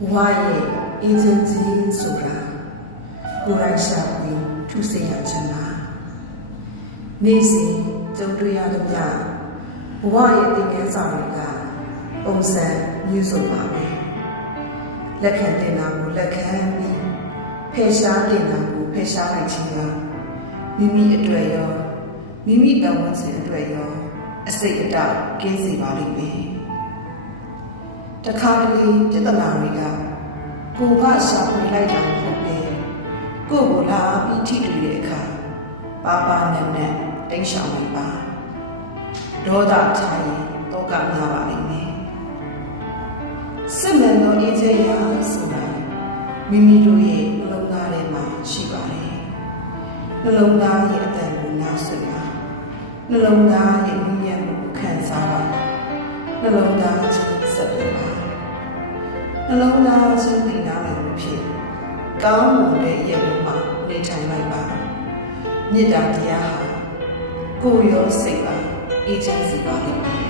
ဘဝရဲ့အေဂျင်စီဆိုတာကိုယ်တိုင်ရှာပြီးထုစိတ်ရခြင်းပါနေ့စဉ်ကြုံတွေ့ရတဲ့ဘဝရဲ့သင်ခန်းစာတွေကပုံစံမျိုးစုံပါပဲလက်ခံတင်တာကိုလက်ခံပြီးဖယ်ရှားတင်တာကိုဖယ်ရှားလိုက်ခြင်းကမိမိအတွက်ရောမိမိပတ်ဝန်းကျင်အတွက်ရောအစိတ်အတောက်ကင်းစေပါလိမ့်မယ်တခါတလေပြဿနာတွေကကိုကရှာဖွေလိုက်တာမဟုတ်ပဲကိုကိုလာပြီးထိတွေ့တဲ့အခါပါပါနဲ့နဲ့တိတ်ရှောင်လိုက်ပါဒေါသချရင်တောကများပါလိမ့်မယ်စစ်မှန်သောအေးချမ်းရာဆိုတာမိမိတို့ရဲ့နှလုံးသားထဲမှာရှိပါတယ်နှလုံးသားရဲ့အတန်ကိုနားဆွပါနှလုံးသားရဲ့ဉာဏ်ကိုခံစားပါနှလုံးသားချင်းဆက်သွယ်ပါနှလုံးသားချင်းသိနာမယ်လို့ဖြစ်ကောင်းမှုတဲ့ရဲ့မှာနေထိုင်လိုက်ပါမေတ္တာတရားဟာကိုယ်ရောစိတ်ပါအေးချမ်းစေပါလိမ့်မယ်